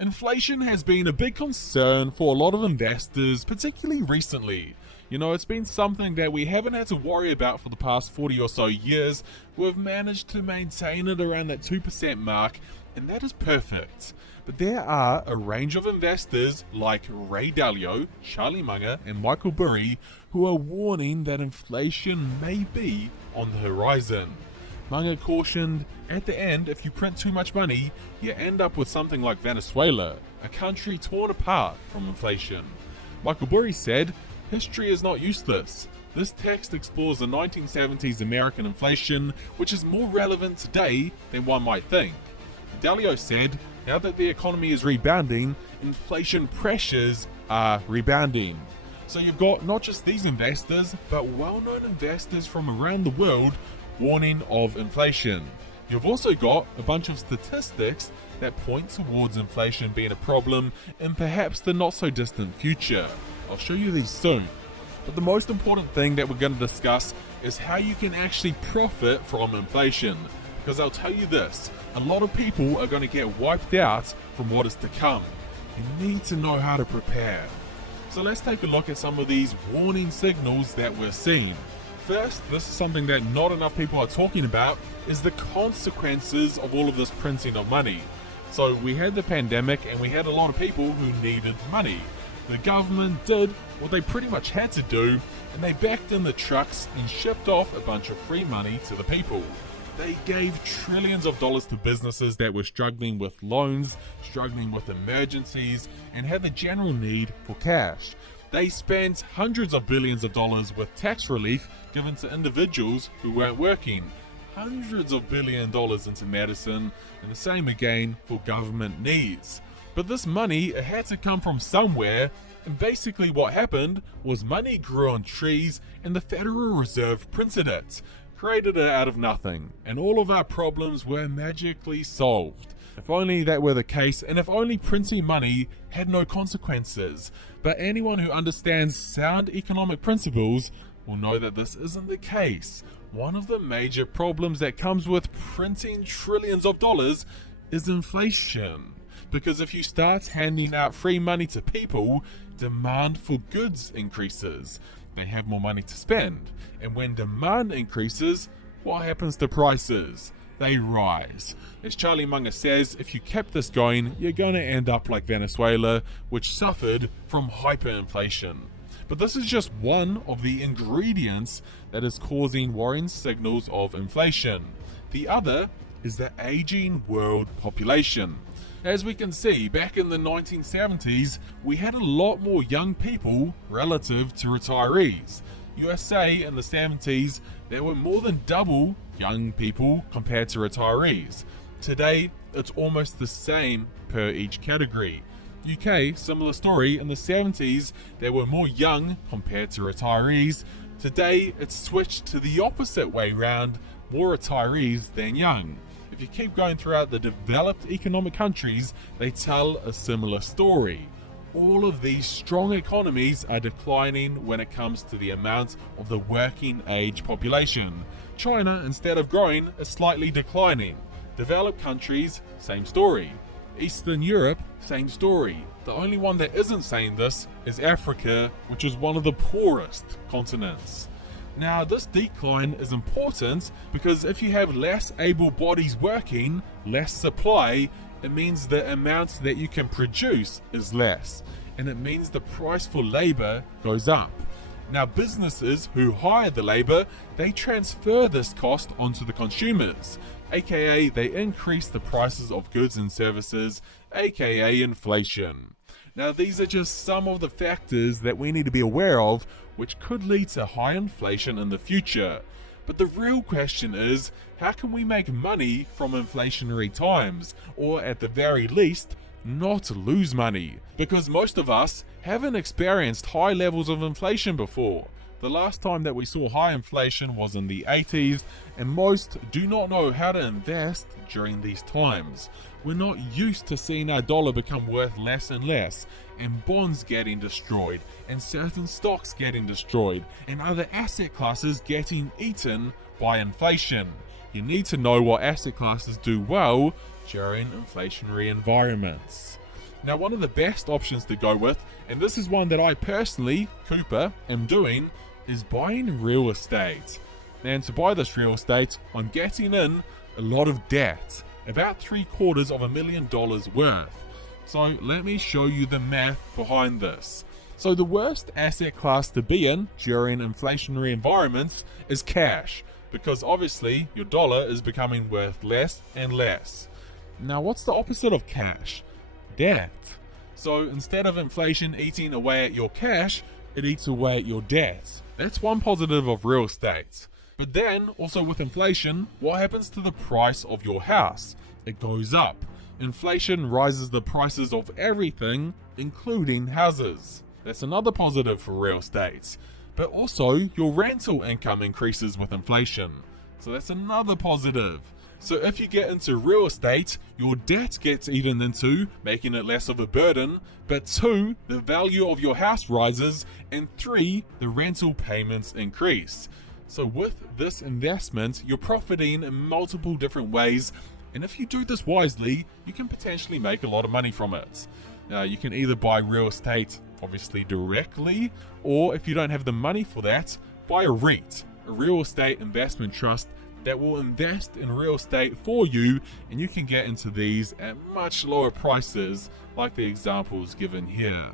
Inflation has been a big concern for a lot of investors, particularly recently. You know, it's been something that we haven't had to worry about for the past 40 or so years. We've managed to maintain it around that 2% mark, and that is perfect. But there are a range of investors like Ray Dalio, Charlie Munger, and Michael Burry who are warning that inflation may be on the horizon. Munger cautioned, at the end, if you print too much money, you end up with something like Venezuela, a country torn apart from inflation. Michael Burry said, history is not useless. This text explores the 1970s American inflation, which is more relevant today than one might think. Dalio said, now that the economy is rebounding, inflation pressures are rebounding. So you've got not just these investors, but well-known investors from around the world warning of inflation. You've also got a bunch of statistics that point towards inflation being a problem in perhaps the not so distant future. I'll show you these soon. But the most important thing that we're going to discuss is how you can actually profit from inflation. Because I'll tell you this, a lot of people are going to get wiped out from what is to come. You need to know how to prepare. So let's take a look at some of these warning signals that we're seeing. First, this is something that not enough people are talking about, is the consequences of all of this printing of money. So we had the pandemic and we had a lot of people who needed money. The government did what they pretty much had to do, and they backed in the trucks and shipped off a bunch of free money to the people. They gave trillions of dollars to businesses that were struggling with loans, struggling with emergencies, and had the general need for cash. They spent hundreds of billions of dollars with tax relief given to individuals who weren't working. Hundreds of $billions into medicine, and the same again for government needs. But this money had to come from somewhere, and basically what happened was money grew on trees and the Federal Reserve printed it, created it out of nothing, and all of our problems were magically solved. If only that were the case, and if only printing money had no consequences. But anyone who understands sound economic principles will know that this isn't the case. One of the major problems that comes with printing trillions of dollars is inflation. Because if you start handing out free money to people, demand for goods increases. They have more money to spend. And when demand increases, what happens to prices? They rise. As Charlie Munger says, if you kept this going, you're going to end up like Venezuela, which suffered from hyperinflation. But this is just one of the ingredients that is causing worrying signals of inflation. The other is the aging world population. As we can see, back in the 1970s, we had a lot more young people relative to retirees. USA in the 70s, there were more than double young people compared to retirees. Today, it's almost the same per each category. UK, similar story, in the 70s, there were more young compared to retirees. Today, it's switched to the opposite way round, more retirees than young. If you keep going throughout the developed economic countries, they tell a similar story. All of these strong economies are declining when it comes to the amount of the working age population. China, instead of growing, is slightly declining. Developed countries, same story. Eastern Europe, same story. The only one that isn't saying this is Africa, which is one of the poorest continents. Now, this decline is important because if you have less able bodies working, less supply, it means the amount that you can produce is less, and it means the price for labor goes up. Now, businesses who hire the labor, they transfer this cost onto the consumers, aka they increase the prices of goods and services, aka inflation. Now, these are just some of the factors that we need to be aware of, which could lead to high inflation in the future. But the real question is, how can we make money from inflationary times, or at the very least, not lose money? Because most of us haven't experienced high levels of inflation before. The last time that we saw high inflation was in the 80s, and most do not know how to invest during these times. We're not used to seeing our dollar become worth less and less, and bonds getting destroyed, and certain stocks getting destroyed, and other asset classes getting eaten by inflation. You need to know what asset classes do well during inflationary environments. Now, one of the best options to go with, and this is one that I personally, Cooper, am doing, is buying real estate. And to buy this real estate, I'm getting in a lot of debt, about $750,000 worth. So let me show you the math behind this. So the worst asset class to be in during inflationary environments is cash, because obviously your dollar is becoming worth less and less. Now, what's the opposite of cash? Debt. So instead of inflation eating away at your cash, it eats away at your debt. That's one positive of real estate. But then, also with inflation, what happens to the price of your house? It goes up. Inflation rises the prices of everything, including houses. That's another positive for real estate. But also, your rental income increases with inflation. So that's another positive. So if you get into real estate, your debt gets eaten into, making it less of a burden. But 2, the value of your house rises. And 3, the rental payments increase. So with this investment, you're profiting in multiple different ways. And if you do this wisely, you can potentially make a lot of money from it. You can either buy real estate, obviously directly, or if you don't have the money for that, buy a REIT, a real estate investment trust that will invest in real estate for you, and you can get into these at much lower prices, like the examples given here.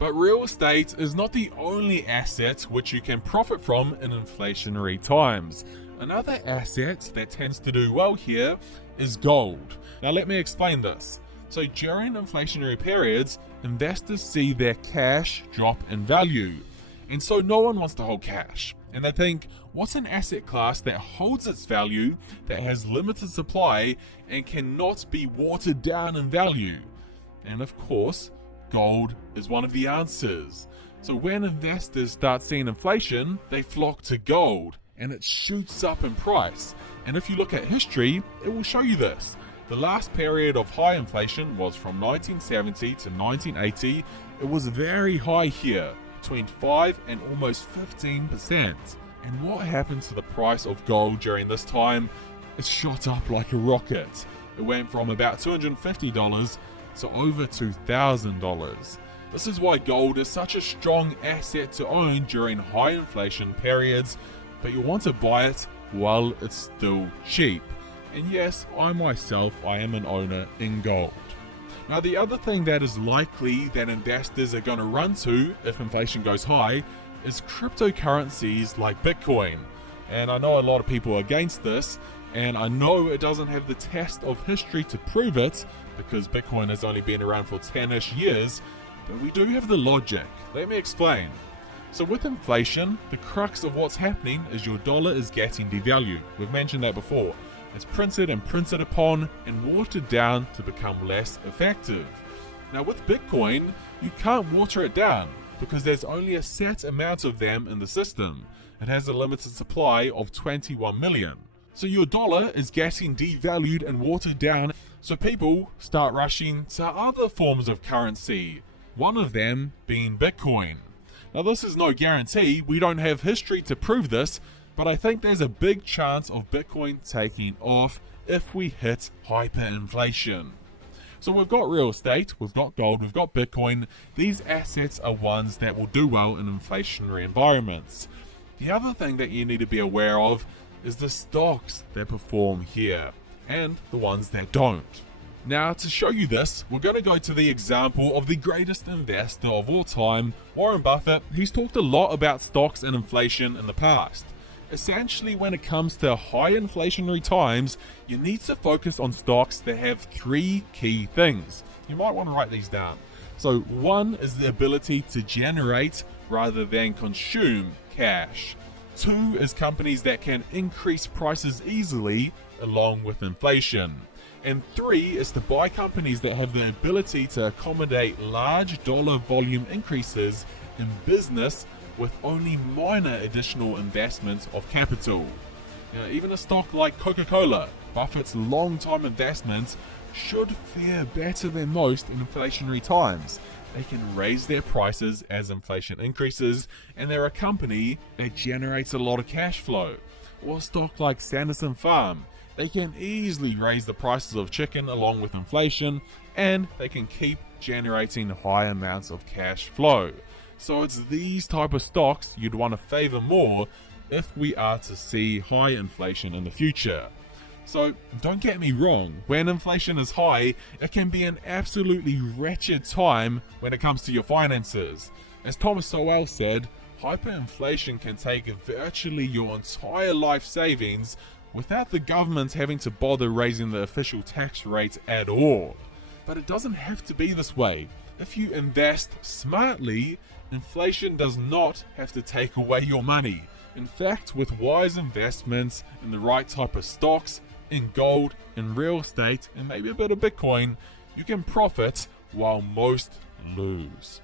But real estate is not the only asset which you can profit from in inflationary times. Another asset that tends to do well here is gold. Now let me explain this. So during inflationary periods, investors see their cash drop in value. And so no one wants to hold cash. And they think, what's an asset class that holds its value, that has limited supply, and cannot be watered down in value? And of course, gold is one of the answers. So when investors start seeing inflation, they flock to gold, and it shoots up in price. And if you look at history, it will show you this. The last period of high inflation was from 1970 to 1980. It was very high here, between 5 and almost 15%. And what happened to the price of gold during this time? It shot up like a rocket. It went from about $250 to over $2,000. This is why gold is such a strong asset to own during high inflation periods, but you'll want to buy it while it's still cheap. And yes, I am an owner in gold. Now, the other thing that is likely that investors are going to run to if inflation goes high is cryptocurrencies like Bitcoin. And I know a lot of people are against this, and I know it doesn't have the test of history to prove it, because Bitcoin has only been around for 10-ish years, but we do have the logic. Let me explain. So with inflation, the crux of what's happening is your dollar is getting devalued. We've mentioned that before. It's printed and printed upon and watered down to become less effective. Now with Bitcoin, you can't water it down because there's only a set amount of them in the system. It has a limited supply of 21 million. So your dollar is getting devalued and watered down, so people start rushing to other forms of currency, one of them being Bitcoin. Now this is no guarantee, we don't have history to prove this, but I think there's a big chance of Bitcoin taking off if we hit hyperinflation. So we've got real estate, we've got gold, we've got Bitcoin. These assets are ones that will do well in inflationary environments. The other thing that you need to be aware of is the stocks that perform here and the ones that don't. Now, to show you this, we're going to go to the example of the greatest investor of all time, Warren Buffett. He's talked a lot about stocks and inflation in the past. Essentially, when it comes to high inflationary times, you need to focus on stocks that have 3 key things. You might want to write these down. So 1 is the ability to generate rather than consume cash. 2 is companies that can increase prices easily along with inflation. And 3 is to buy companies that have the ability to accommodate large dollar volume increases in business with only minor additional investments of capital. Even a stock like Coca-Cola, Buffett's long-time investments, should fare better than most in inflationary times. They can raise their prices as inflation increases, and they're a company that generates a lot of cash flow. Or a stock like Sanderson Farm, they can easily raise the prices of chicken along with inflation, and they can keep generating high amounts of cash flow. So it's these type of stocks you'd want to favor more if we are to see high inflation in the future. So don't get me wrong, when inflation is high, it can be an absolutely wretched time when it comes to your finances. As Thomas Sowell said, hyperinflation can take virtually your entire life savings without the government having to bother raising the official tax rate at all. But it doesn't have to be this way. If you invest smartly, inflation does not have to take away your money. In fact, with wise investments in the right type of stocks, in gold, in real estate, and maybe a bit of Bitcoin, you can profit while most lose.